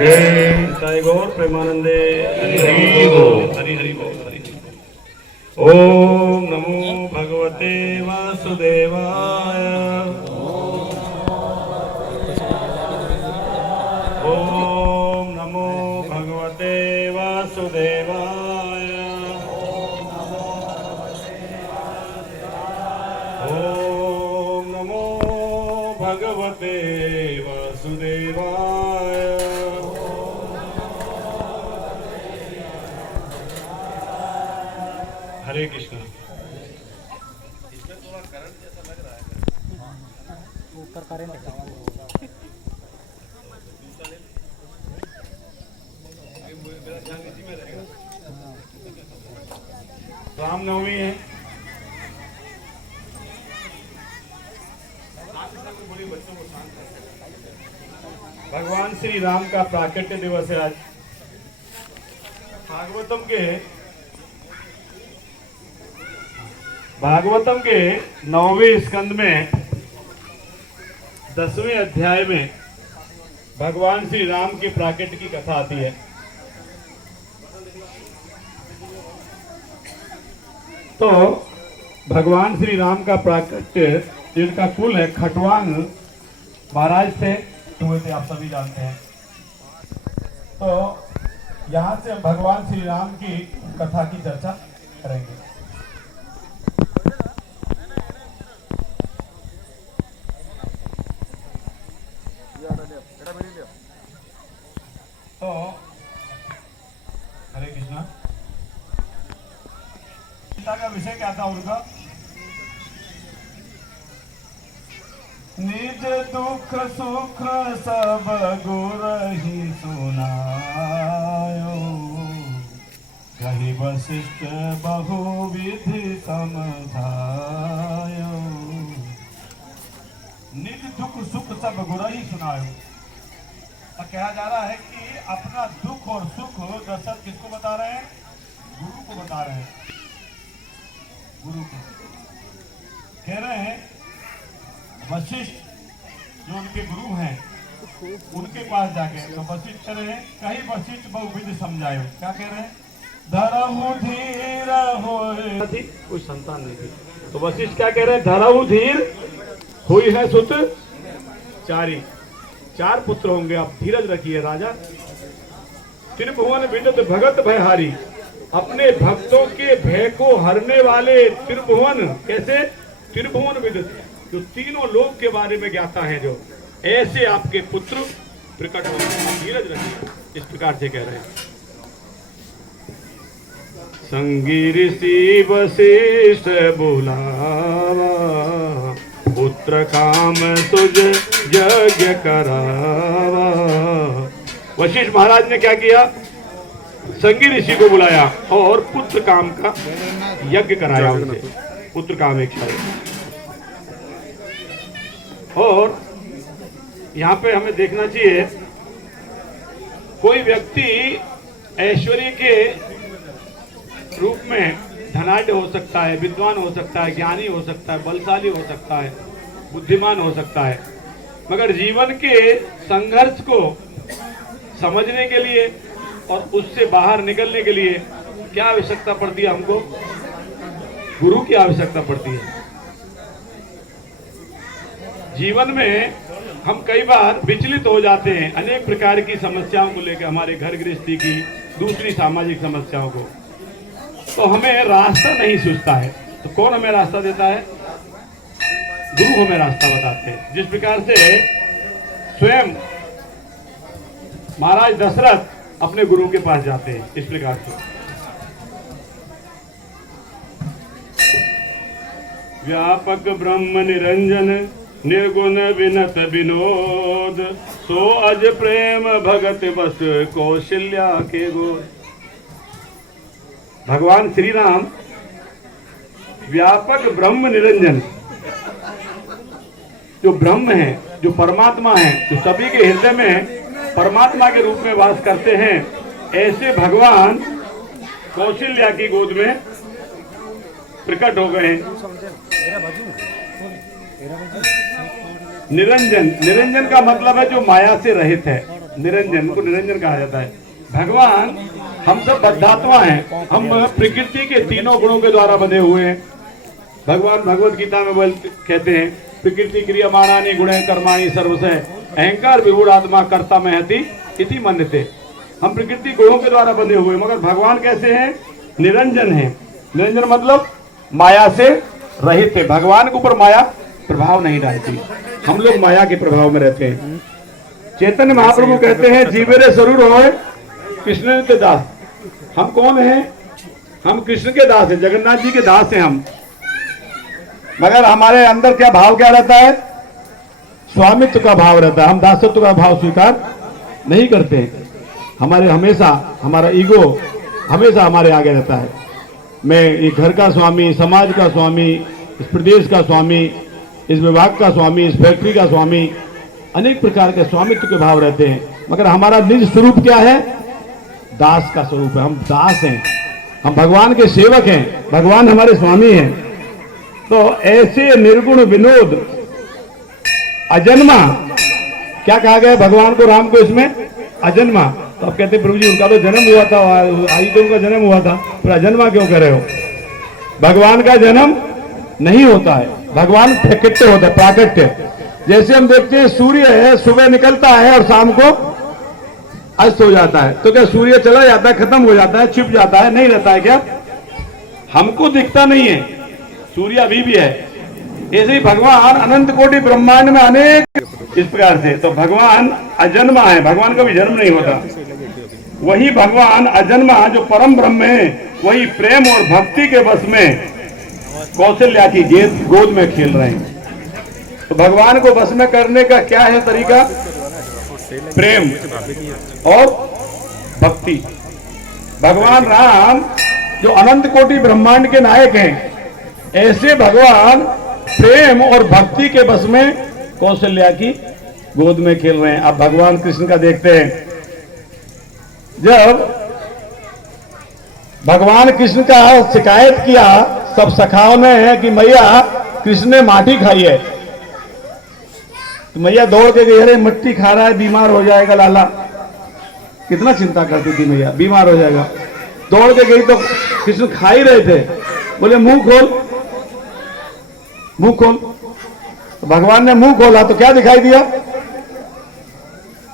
जय गौर प्रेमानंदे हरि बोल हरि हरि बोल हरि। ओम नमो भगवते वासुदेवाय। ओम नमो भगवते वासुदेवाय। ओम नमो भगवते वासुदेवाय। हरे कृष्ण। इसमें थोड़ा करंट जैसा लग रहा है। ऊपर करंट इसी में रहेगा। रामनवमी है। भगवान श्री राम का प्राकट्य दिवस है आज। भागवतम के 9वें स्कंद में 10वें अध्याय में भगवान श्री राम के प्राकट्य की कथा आती है। तो भगवान श्री राम का प्राकट्य, जिनका कुल है खटवांग महाराज थे, हुए थे, आप सभी जानते हैं। तो यहां से भगवान श्री राम की कथा की चर्चा करेंगे। तो हरे कृष्णा। गीता का विषय क्या था उनका? निज दुख सुख सब गुर ही सुनायो, कही वशिष्ठ बहुविधि समझायो। निज दुख सुख सब गुर ही सुनायो। तो कहा जा रहा है कि अपना दुख और सुख दशरथ किसको बता रहे हैं? गुरु को बता रहे हैं। गुरु को कह रहे हैं वशिष्ठ जो उनके गुरु हैं उनके पास जाके। तो वशिष्ठ कह रहे हैं कहीं वशिष्ठ बहुविधि समझायो। क्या कह रहे हैं? धरहु धीर होए। कोई संतान नहीं थी। तो वशिष्ठ क्या कह रहे हैं? धरहु धीर हुई है सुत चारी। 4 पुत्र होंगे, आप धीरज रखिए राजा। त्रिभुवन विदित भगत भयहारी। अपने भक्तों के भय को हरने वाले त्रिभुवन। कैसे? त्रिभुवन विदित, जो तीनों लोक के बारे में ज्ञाता है, जो ऐसे आपके पुत्र प्रकट होंगे, धीरज रखिए। इस प्रकार से कह रहे हैं। संगी ऋषि वशिष्ठ बुलावा, पुत्र काम तुझ यज्ञ करावा। वशिष्ठ महाराज ने क्या किया? संगी ऋषि को बुलाया और पुत्र काम का यज्ञ कराया उनसे। पुत्र काम एक शब्द। और यहाँ पे हमें देखना चाहिए, कोई व्यक्ति ऐश्वर्य के रूप में धनाढ्य हो सकता है, विद्वान हो सकता है, ज्ञानी हो सकता है, बलशाली हो सकता है, बुद्धिमान हो सकता है, मगर जीवन के संघर्ष को समझने के लिए और उससे बाहर निकलने के लिए क्या आवश्यकता पड़ती है? हमको गुरु की आवश्यकता पड़ती है। जीवन में हम कई बार विचलित हो जाते हैं अनेक प्रकार की समस्याओं को लेकर, हमारे घर गृहस्थी की, दूसरी सामाजिक समस्याओं को। तो हमें रास्ता नहीं सूझता है। तो कौन हमें रास्ता देता है? गुरु हमें रास्ता बताते हैं। जिस प्रकार से स्वयं महाराज दशरथ अपने गुरु के पास जाते हैं, इस प्रकार से। व्यापक ब्रह्म निरंजन निर्गुण विनत विनोद, सो अज प्रेम भगत बस कौशल्या के गोद। भगवान श्री राम व्यापक ब्रह्म निरंजन, जो ब्रह्म है, जो परमात्मा है, जो सभी के हृदय में परमात्मा के रूप में वास करते हैं, ऐसे भगवान कौशल्या की गोद में प्रकट हो गए हैं। निरंजन, निरंजन का मतलब है जो माया से रहित है। निरंजन, उनको निरंजन कहा जाता है। भगवान, हम सब बद्धात्मा हैं, हम प्रकृति के तीनों गुणों के द्वारा बंधे हुए हैं। भगवान भगवत गीता में कहते हैं, प्रकृति क्रियमाणानि गुणे कर्माणि सर्वशः अहंकार विभूड आत्मा कर्ता महति इति मन्यते। हम प्रकृति गुणों के द्वारा बंधे हुए, मगर भगवान कैसे हैं? निरंजन हैं। निरंजन मतलब माया से रहित है। भगवान के ऊपर माया प्रभाव नहीं डालती, हम लोग माया के प्रभाव में रहते हैं। चैतन्य महाप्रभु कहते हैं, जीवेरे जरूर हो कृष्ण के दास। हम कौन हैं? हम कृष्ण के दास हैं, जगन्नाथ जी के दास हैं हम। मगर हमारे अंदर क्या भाव क्या रहता है? स्वामित्व का भाव रहता है। हम दासत्व का भाव स्वीकार नहीं करते। हमारे हमेशा हमारा ईगो हमेशा हमारे आगे रहता है। मैं एक घर का स्वामी, समाज का स्वामी, इस प्रदेश का स्वामी, इस विभाग का स्वामी, इस फैक्ट्री का स्वामी, अनेक प्रकार के स्वामित्व के भाव रहते हैं। मगर हमारा निज स्वरूप क्या है? दास का स्वरूप है। हम दास हैं, हम भगवान के सेवक हैं, भगवान हमारे स्वामी हैं। तो ऐसे निर्गुण विनोद अजन्मा, क्या कहा गया भगवान को, राम को इसमें? अजन्मा। तो अब कहते प्रभु जी उनका तो जन्म हुआ था, आई तो उनका जन्म हुआ था, फिर अजन्मा क्यों कह रहे हो? भगवान का जन्म नहीं होता है, भगवान प्राकृत्य होता है, प्राकृत्य। जैसे हम देखते हैं सूर्य है, सुबह निकलता है और शाम को अस्त हो जाता है। तो क्या सूर्य चला जाता है, खत्म हो जाता है, छिप जाता है, नहीं रहता है क्या? हमको दिखता नहीं है, सूर्य अभी भी है। ऐसे ही भगवान अनंत कोटि ब्रह्मांड में अनेक इस प्रकार से। तो भगवान अजन्मा है, भगवान का भी जन्म नहीं होता। वही भगवान अजन्मा जो परम ब्रह्म है, वही प्रेम और भक्ति के बस में कौशल्या की गोद में खेल रहे हैं। तो भगवान को बस में करने का क्या है तरीका? प्रेम और भक्ति। भगवान राम जो अनंत कोटि ब्रह्मांड के नायक हैं, ऐसे भगवान प्रेम और भक्ति के बस में कौशल्या की गोद में खेल रहे हैं। अब भगवान कृष्ण का देखते हैं, जब भगवान कृष्ण का शिकायत किया सब सखाओं ने कि मैया कृष्ण ने माटी खाई है, तो मैया दौड़ के गई, अरे मिट्टी खा रहा है, बीमार हो जाएगा लाला। कितना चिंता करती थी मैया, बीमार हो जाएगा। दौड़ के गई तो कृष्ण खा ही रहे थे, बोले मुंह खोल, मुंह खोल। तो भगवान ने मुंह खोला तो क्या दिखाई दिया?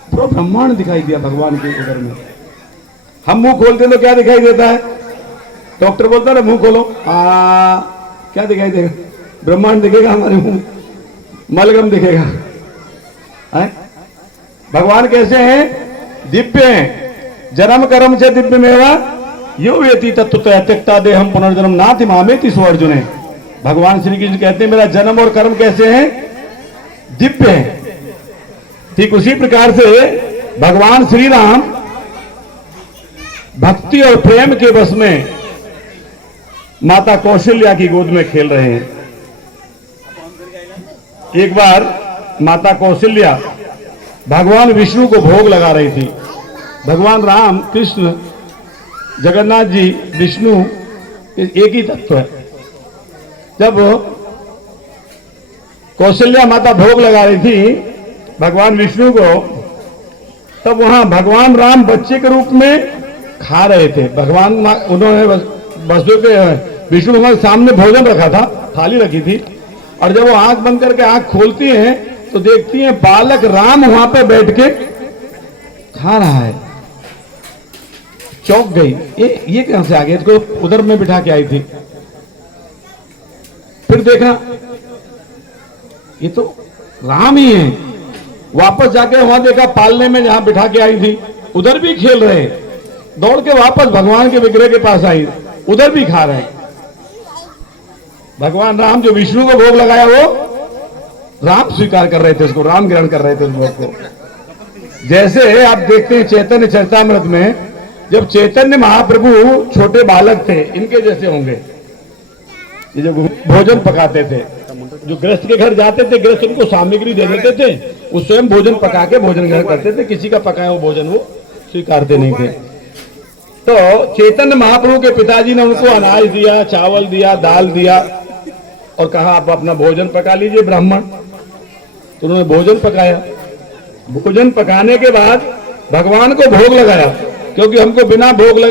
पूरा ब्रह्मांड दिखाई दिया भगवान के उदर में। हम मुंह खोलते तो क्या दिखाई देता है? डॉक्टर बोलता है मुंह खोलो, क्या दिखाई देगा? ब्रह्मांड दिखेगा हमारे मुंह, मलगम दिखेगा है? भगवान कैसे हैं? दिव्य हैं। जन्म कर्म से दिव्य मेवा यो वेति तत्वतः त्यक्ता देहम पुनर्जन्म नाति मामेति सो अर्जुन है। भगवान श्री कृष्ण कहते हैं मेरा जन्म और कर्म कैसे हैं? दिव्य है। ठीक उसी प्रकार से भगवान श्री राम भक्ति और प्रेम के बस में माता कौशल्या की गोद में खेल रहे हैं। एक बार माता कौशल्या भगवान विष्णु को भोग लगा रही थी। भगवान राम, कृष्ण, जगन्नाथ जी, विष्णु एक ही तत्व है। जब कौशल्या माता भोग लगा रही थी भगवान विष्णु को, तब वहां भगवान राम बच्चे के रूप में खा रहे थे। भगवान उन्होंने वसु के विष्णु भगवान के सामने भोजन रखा था, थाली रखी थी, और जब वो आंख बंद करके आंख खोलती हैं तो देखती हैं बालक राम वहां पे बैठ के खा रहा है। चौंक गई, ये कहां से आ गया? इसको उधर में बिठा के आई थी। फिर देखा ये तो राम ही है। वापस जाके वहां देखा पालने में जहां बिठा के आई थी उधर भी खेल रहे हैं। दौड़ के वापस भगवान के विग्रह के पास आई, उधर भी खा रहे हैं। भगवान राम जो विष्णु को भोग लगाया वो राम स्वीकार कर रहे थे, उसको राम ग्रहण कर रहे थे उस भोग को। जैसे आप देखते हैं चैतन्य चरितामृत में, जब चैतन्य महाप्रभु छोटे बालक थे, इनके जैसे होंगे, ये जो भोजन पकाते थे, जो गृहस्थ के घर जाते थे, गृहस्थ उनको सामग्री दे देते थे, वो स्वयं भोजन पका के भोजन ग्रहण करते थे। किसी का पकाया हुआ भोजन वो स्वीकारते नहीं थे। तो चैतन्य महाप्रभु के पिताजी ने उनको अनाज दिया, चावल दिया, दाल दिया और कहा आप अपना भोजन पका लीजिए ब्राह्मण। तो उन्होंने भोजन पकाया। भोजन पकाने के बाद भगवान को भोग लगाया, क्योंकि हमको बिना भोग लगा